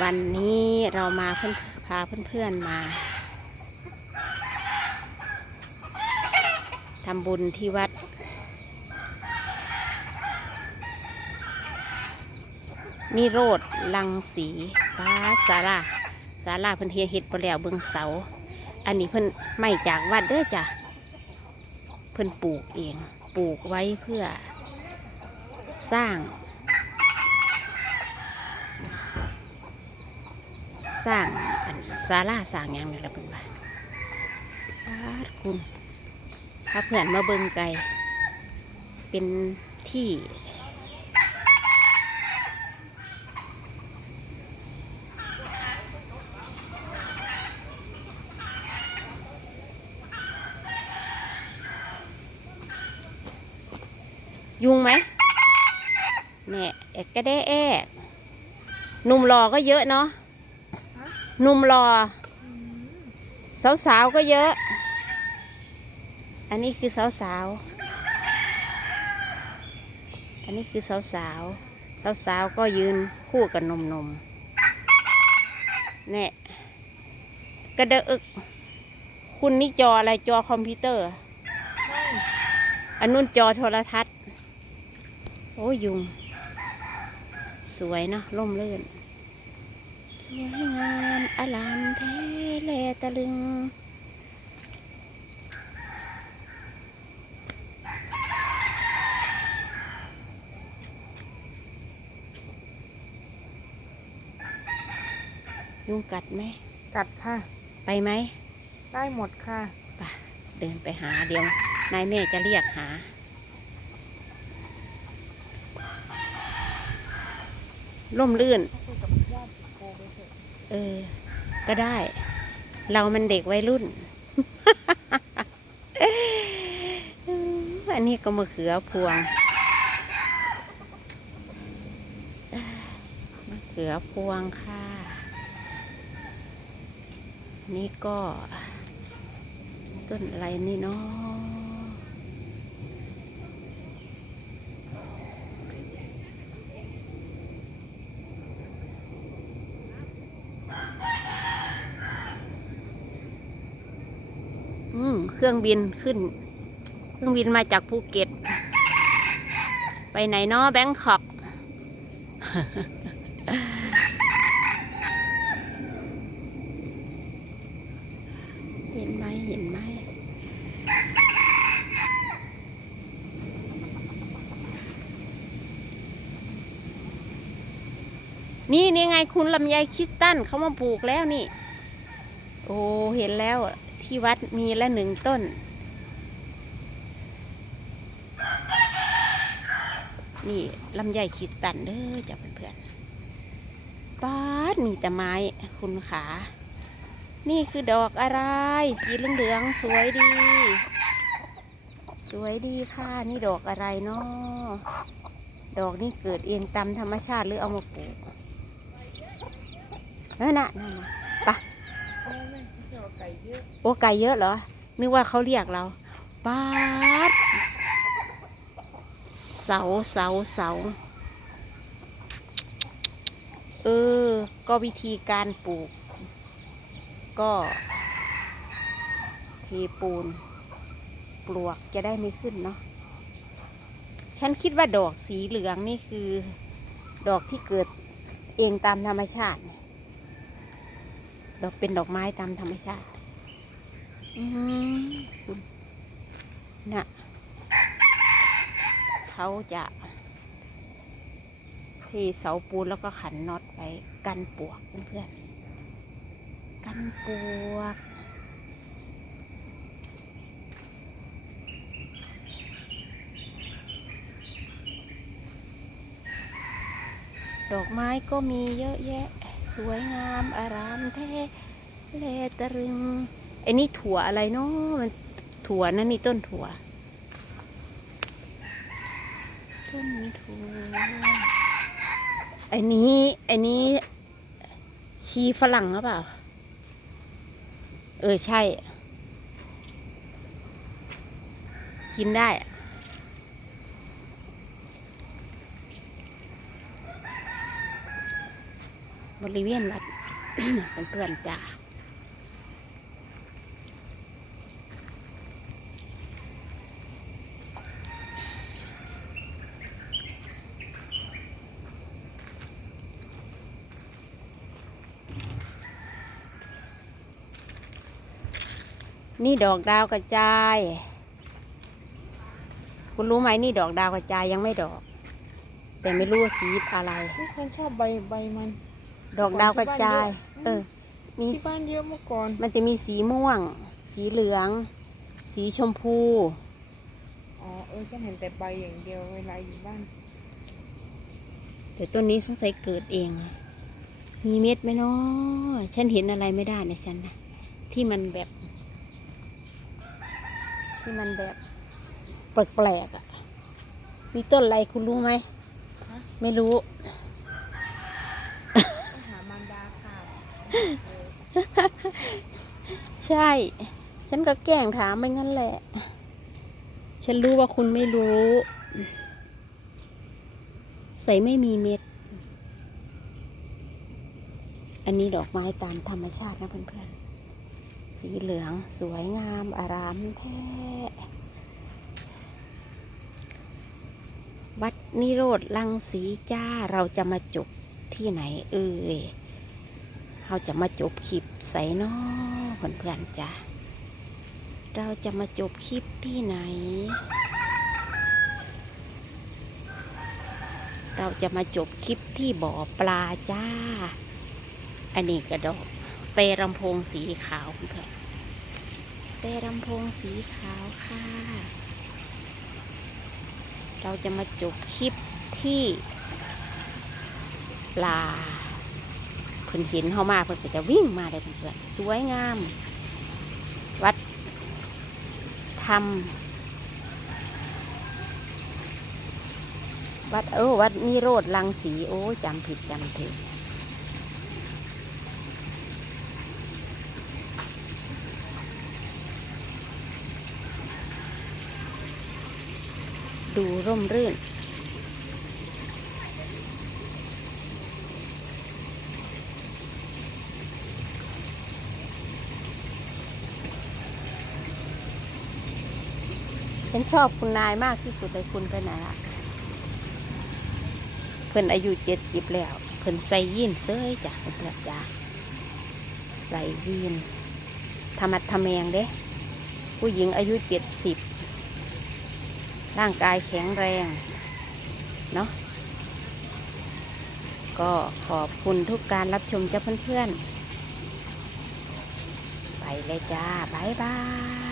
วันนี้เรามาเพื่อนพาเพื่อนๆมาทำบุญที่วัด นิโรธลังสีป้าสาราสาราเพิ่นเฮียเฮ็ดไปแล้วเบิ่งเสา อันนี้เพิ่นไม่จากวัดเด้อจ้ะเพิ่นปลูกเอง ปลูกไว้เพื่อสร้าง สร้างอันศาลาสร้างหยังนี่ละเพิ่นว่าสาคุณถ้าเพื่อนมาเบิ่งไกลเป็นที่ยุงไหมเนี่ยเอกกระเดะแอกหนุ่มรอก็เยอะเนาะ หนุ่มรอ สาวๆก็เยอะ อันนี้คือสาวๆ อันนี้คือสาวๆ สาวๆ ก็ยืนคู่กับหนุ่มๆ เนี่ยกระเดอึกคุณนี่จออะไรจอคอมพิวเตอร์ อันนู้นจอโทรทัศน์ โอ้ยุง สวยเนอะร่มรื่น สวย อลามแท้แลตะลึง ยุงกัดไหม กัดค่ะ ไปไหม ได้หมดค่ะไปเดินไปหาเดี๋ยวนายแม่จะเรียกหาร่มรื่นคุยกับญาติโกไปเถอะเออ ก็ได้ เรามันเด็กวัยรุ่น อันนี้ก็มะเขือพวงมะเขือพวงค่ะ นี่ก็ ต้นอะไรนี่เนาะอืม เครื่องบินขึ้น เครื่องบินมาจากภูเก็ต ไปไหนเนาะแบงคอกเห็นไหมเห็นไหมนี่นี่ไงคุณลำไยคริสตันเขามาปลูกแล้วนี่ โอ้เห็นแล้ว ที่วัดมีละหนึ่งต้น นี่ลำไยคริสตันเด้อจ้ะเพื่อนๆป้าดมีแต่ไม้คุณขา นี่คือดอกอะไร สีเหลืองๆสวยดี สวยดีค่ะ นี่ดอกอะไรเนาะดอกนี่เกิดเองตามธรรมชาติหรือเอามาปลูกนั่นน่ะนั่นน่ะ โอ้ไก่เยอะเหรอ นึกว่าเขาเรียกเราป้าดเสาเสาเสาเออ ก็วิธีการปลูก ก็เทปูน ปลวกจะได้ไม่ขึ้นเนาะฉันคิดว่าดอกสีเหลืองนี่คือ ดอกที่เกิดเองตามธรรมชาติ ดอกเป็นดอกไม้ตามธรรมชาติอืมคุณน่ะเขาจะเทเสาปูนแล้วก็ขันน็อตไปกันปลวกเพื่อนๆกันปลวก ดอกไม้ก็มีเยอะแยะ สวยงามอารามแท้แลตะรึงไอ้นี่ถั่วอะไรเนาะมันถั่วนะนี่ต้นถั่ว ต้นถั่วไอ้นี้ไอ้นี้ชีฝรั่งหรือเปล่า เออใช่ กินได้อะ บริเวณวัดเพื่อนๆจ้านี่ดอกดาวกระจาย คุณรู้ไหมนี่ดอกดาวกระจายยังไม่ดอก แต่ไม่รู้ว่าสีอะไร ฉันชอบใบใบมัน ดอกดาวกระจาย เออ มีที่บ้านเยอะเมื่อก่อน มันจะมีสีม่วง สีเหลือง สีชมพู อ๋อ เออฉันเห็นแต่ใบอย่างเดียวเวลาอยู่บ้าน แต่ต้นนี้สงสัยเกิดเอง มีเม็ดไหมเนาะฉันเห็นอะไรไม่ได้นะฉันนะที่มันแบบ ที่มันแบบแปลกๆอะ มีต้นอะไรคุณรู้ไหมฮะไม่รู้ ต้องหามารดาค่ะเออ ใช่ ฉันก็แกล้งถามไม่งั้นแหละ ฉันรู้ว่าคุณไม่รู้ ใส่ไม่มีเม็ด อันนี้ดอกไม้ตามธรรมชาตินะเพื่อนๆ สีเหลืองสวยงามอารามแท้ วัดนิโรธลังสีจ้าเราจะมาจบที่ไหนเอ่ยเราจะมาจบคลิปใส่นอ เพื่อนๆจ้าเราจะมาจบคลิปที่ไหน เราจะมาจบคลิปที่บ่อปลาจ้า อันนี้กระดอกเตรำโพงสีขาวเพื่อนเตรำโพงสีขาวค่ะ เราจะมาจบคลิปที่ปลา พิ่นเห็นเขามาเพิ่นก็จะวิ่งมาเลยเพื่อนๆสวยงาม วัดธรรมวัดเออวัดนิโรธลังสีโอ้จำผิดจำผิดดูร่มรื่น ฉันชอบคุณนายมากที่สุดเลยคุณไปไหนละเพิ่นอายุเจ็ดสิบแล้ว เพิ่นใส่ยีนเสื้อจ้ะเพื่อนจ้ะใส่ยีนธรรมัดทะแมงเด้ผู้หญิงอายุเจ็ดสิบร่างกายแข็งแรง เนาะก็ขอบคุณทุกการรับชมจ้าเพื่อนๆ ไปเลยจ้า บ๊ายบาย